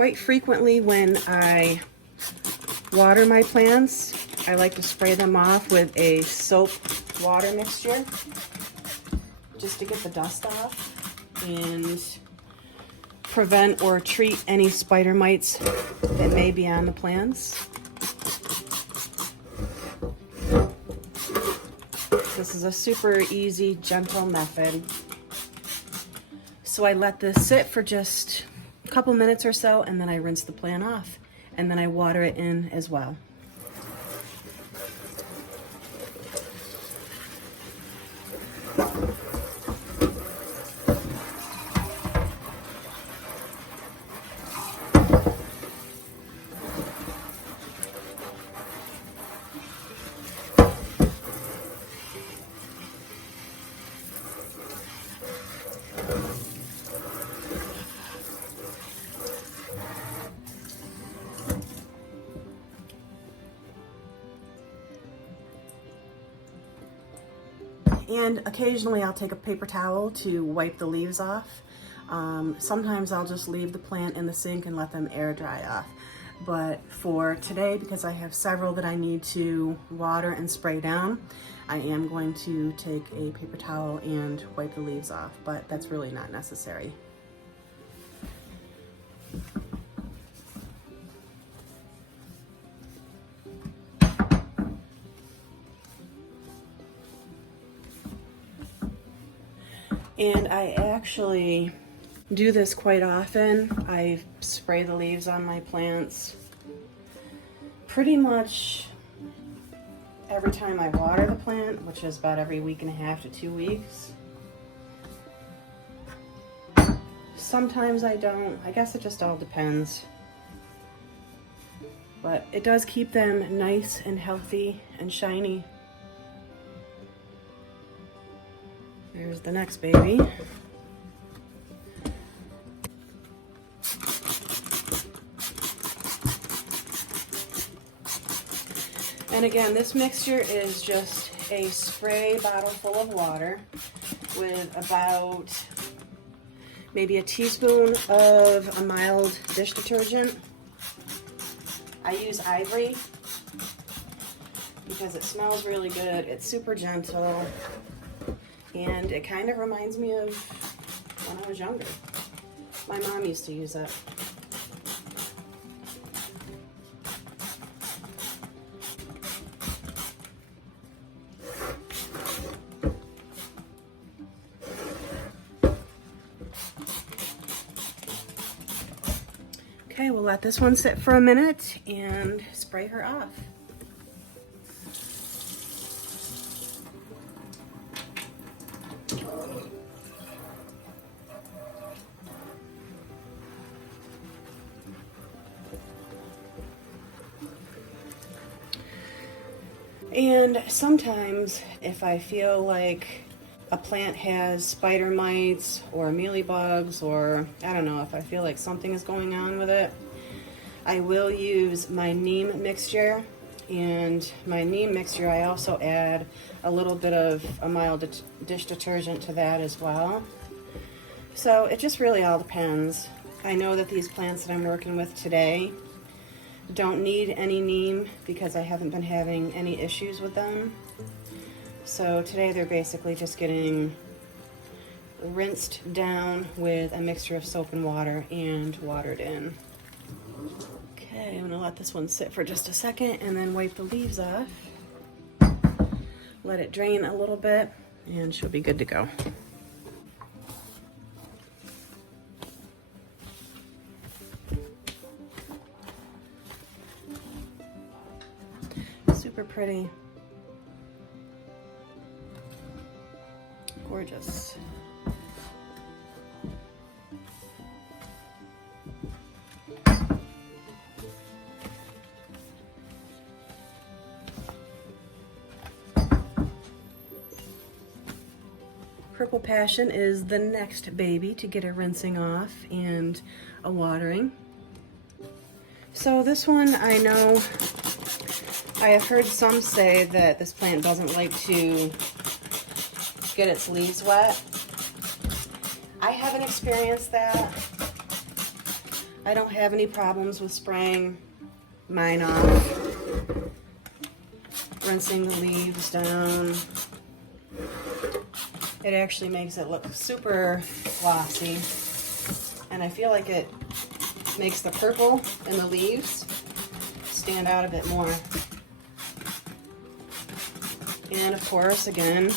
quite frequently when I water my plants, I like to spray them off with a soap water mixture just to get the dust off and prevent or treat any spider mites that may be on the plants. This is a super easy, gentle method. So I let this sit for just a couple minutes or so, and then I rinse the plant off, and then I water it in as well. And occasionally I'll take a paper towel to wipe the leaves off. Sometimes I'll just leave the plant in the sink and let them air dry off. But for today, because I have several that I need to water and spray down, I am going to take a paper towel and wipe the leaves off, but that's really not necessary. And I actually do this quite often. I spray the leaves on my plants pretty much every time I water the plant, which is about every week and a half to 2 weeks. Sometimes I don't. I guess it just all depends. But it does keep them nice and healthy and shiny. There's the next baby. And again, this mixture is just a spray bottle full of water with about maybe a teaspoon of a mild dish detergent. I use Ivory because it smells really good. It's super gentle. And it kind of reminds me of when I was younger. My mom used to use it. Okay, we'll let this one sit for a minute and spray her off. And sometimes if I feel like a plant has spider mites or mealybugs, or I don't know, if I feel like something is going on with it, I will use my neem mixture. And my neem mixture, I also add a little bit of a mild dish detergent to that as well. So it just really all depends. I know that these plants that I'm working with today don't need any neem because I haven't been having any issues with them. So today they're basically just getting rinsed down with a mixture of soap and water and watered in. Okay, I'm gonna let this one sit for just a second and then wipe the leaves off. Let it drain a little bit and she'll be good to go. Super pretty. Gorgeous. Purple Passion is the next baby to get a rinsing off and a watering. So this one, I know I have heard some say that this plant doesn't like to get its leaves wet. I haven't experienced that. I don't have any problems with spraying mine off, rinsing the leaves down. It actually makes it look super glossy, and I feel like it makes the purple in the leaves stand out a bit more. And of course, again,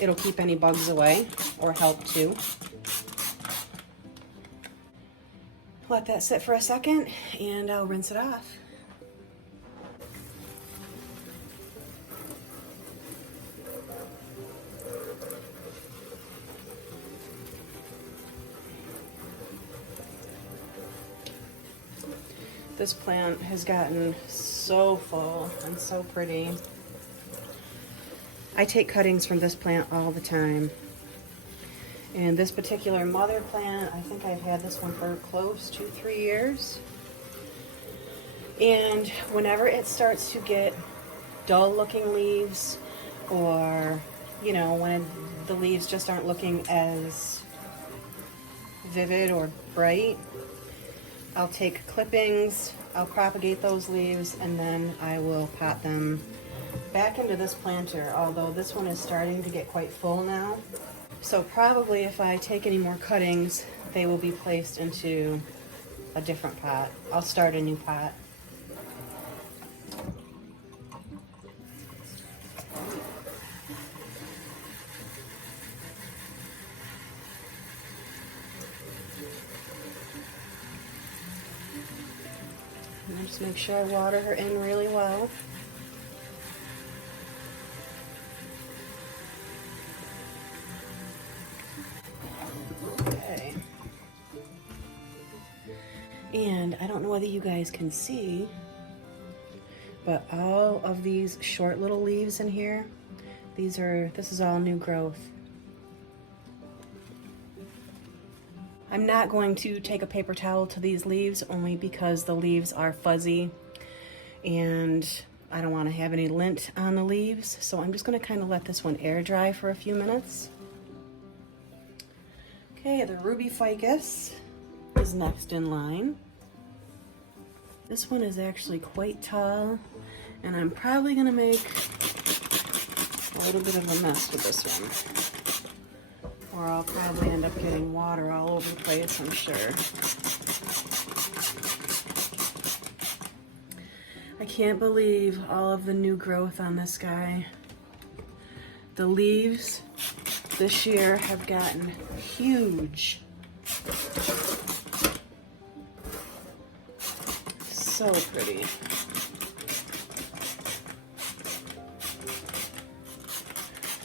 it'll keep any bugs away, or help to. Let that sit for a second and I'll rinse it off. This plant has gotten so full and so pretty. I take cuttings from this plant all the time. And this particular mother plant, I think I've had this one for close to 3 years. And whenever it starts to get dull looking leaves, or, you know, when the leaves just aren't looking as vivid or bright, I'll take clippings, I'll propagate those leaves, and then I will pot them back into this planter, although this one is starting to get quite full now. So probably if I take any more cuttings, they will be placed into a different pot. I'll start a new pot. And just make sure I water her in really well. Okay. And I don't know whether you guys can see, but all of these short little leaves in here, this is all new growth. I'm not going to take a paper towel to these leaves, only because the leaves are fuzzy and I don't want to have any lint on the leaves. So I'm just going to kind of let this one air dry for a few minutes. Okay, the ruby ficus is next in line. This one is actually quite tall, and I'm probably going to make a little bit of a mess with this one. Or I'll probably end up getting water all over the place, I'm sure. I can't believe all of the new growth on this guy. The leaves this year have gotten huge. So pretty.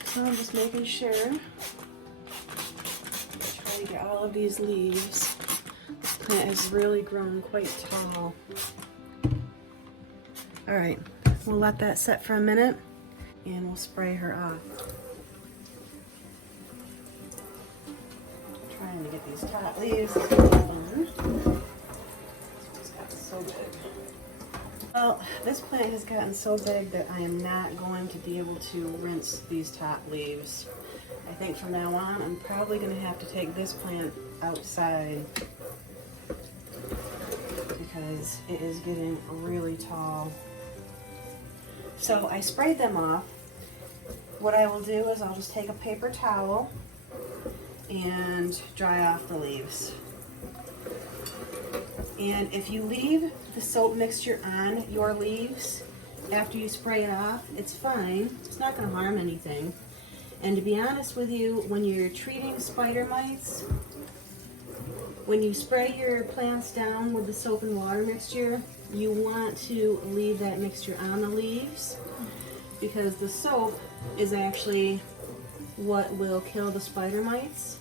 So I'm just making sure. Try to get all of these leaves. This plant has really grown quite tall. All right, we'll let that set for a minute and we'll spray her off. Trying to get these top leaves on. It's gotten so big. Well, this plant has gotten so big that I am not going to be able to rinse these top leaves. I think from now on, I'm probably going to have to take this plant outside because it is getting really tall. So I sprayed them off. What I will do is I'll just take a paper towel and dry off the leaves. And if you leave the soap mixture on your leaves after you spray it off, it's fine. It's not going to harm anything. And to be honest with you, when you're treating spider mites, when you spray your plants down with the soap and water mixture, you want to leave that mixture on the leaves, because the soap is actually what will kill the spider mites.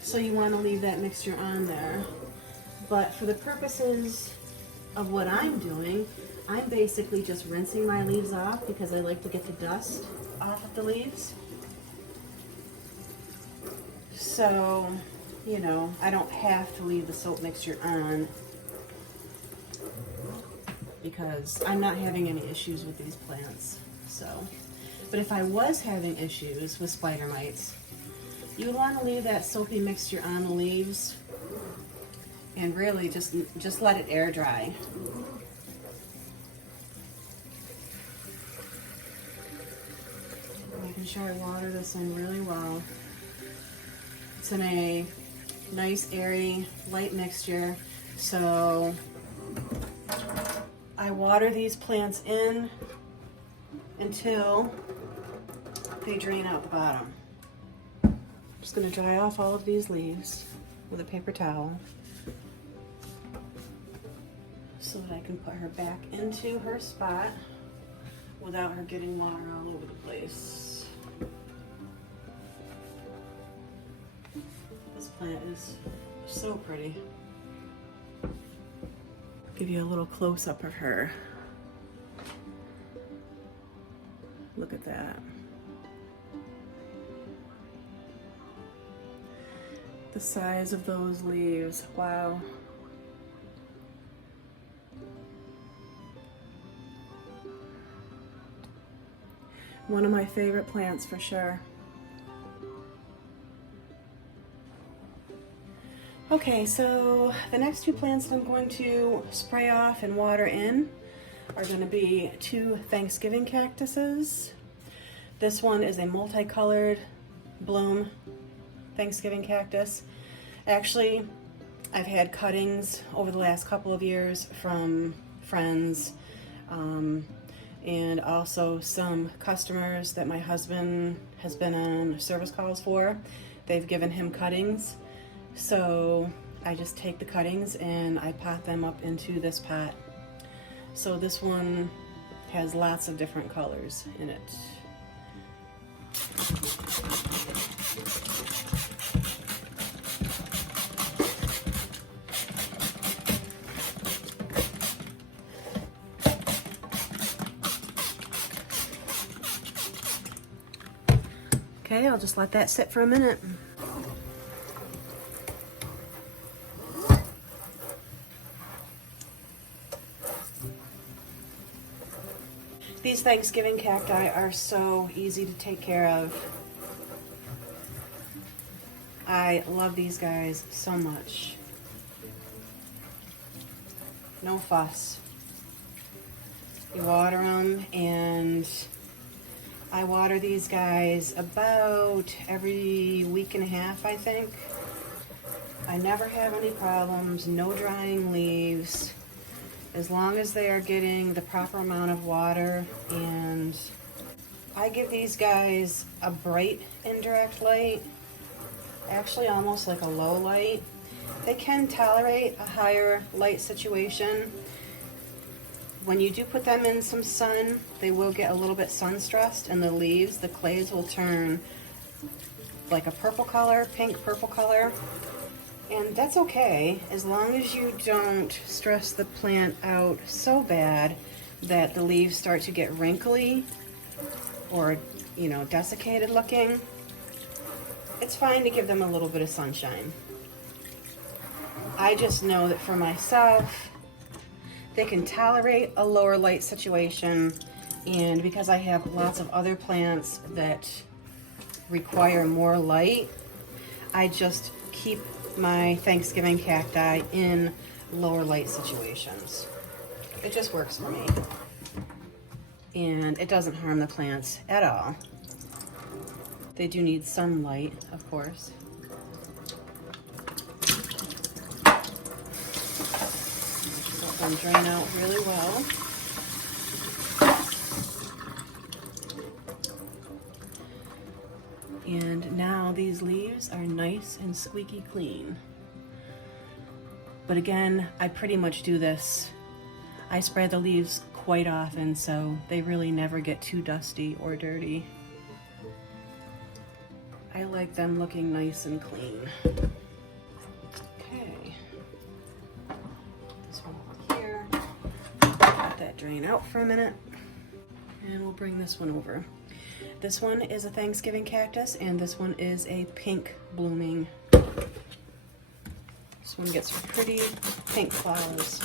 So you want to leave that mixture on there. But for the purposes of what I'm doing, I'm basically just rinsing my leaves off because I like to get the dust off of the leaves. So, you know, I don't have to leave the soap mixture on because I'm not having any issues with these plants. So, but if I was having issues with spider mites, you would want to leave that soapy mixture on the leaves and really just let it air dry. Making sure I water this in really well. It's in a nice, airy, light mixture, so I water these plants in until they drain out the bottom. I'm just going to dry off all of these leaves with a paper towel so that I can put her back into her spot without her getting water all over the place. This plant is so pretty. Give you a little close-up of her. Look at that. The size of those leaves, wow. One of my favorite plants for sure. Okay, so the next two plants that I'm going to spray off and water in are going to be two Thanksgiving cactuses. This one is a multicolored bloom Thanksgiving cactus. Actually, I've had cuttings over the last couple of years from friends, and also some customers that my husband has been on service calls for. They've given him cuttings. So I just take the cuttings and I pot them up into this pot. So this one has lots of different colors in it. Okay, I'll just let that sit for a minute. These Thanksgiving cacti are so easy to take care of. I love these guys so much. No fuss. You water them, and I water these guys about every week and a half, I think. I never have any problems, no drying leaves. As long as they are getting the proper amount of water, and I give these guys a bright indirect light, actually almost like a low light. They can tolerate a higher light situation. When you do put them in some sun, they will get a little bit sun stressed, and the leaves, the clays will turn like a purple color, pink purple color. And that's okay, as long as you don't stress the plant out so bad that the leaves start to get wrinkly or, you know, desiccated looking. It's fine to give them a little bit of sunshine. I just know that for myself, they can tolerate a lower light situation, and because I have lots of other plants that require more light, I just keep my Thanksgiving cacti in lower light situations. It just works for me. And it doesn't harm the plants at all. They do need some light, of course. Let them drain out really well. And now these leaves are nice and squeaky clean. But again, I pretty much do this. I spray the leaves quite often, so they really never get too dusty or dirty. I like them looking nice and clean. Okay. This one over here. Let that drain out for a minute. And we'll bring this one over. This one is a Thanksgiving cactus, and this one is a pink blooming. This one gets pretty pink flowers.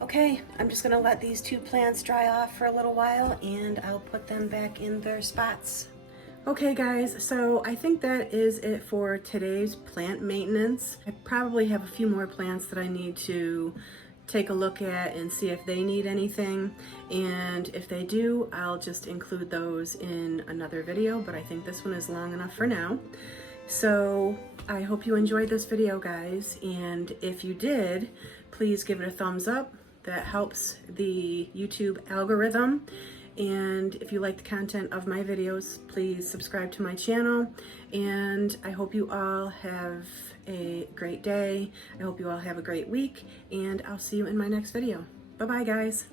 Okay, I'm just gonna let these two plants dry off for a little while and I'll put them back in their spots. Okay guys, so I think that is it for today's plant maintenance. I probably have a few more plants that I need to take a look at and see if they need anything. And if they do, I'll just include those in another video, but I think this one is long enough for now. So I hope you enjoyed this video, guys. And if you did, please give it a thumbs up. That helps the YouTube algorithm. And if you like the content of my videos, please subscribe to my channel. And I hope you all have a great day. I hope you all have a great week, and I'll see you in my next video. Bye-bye, guys.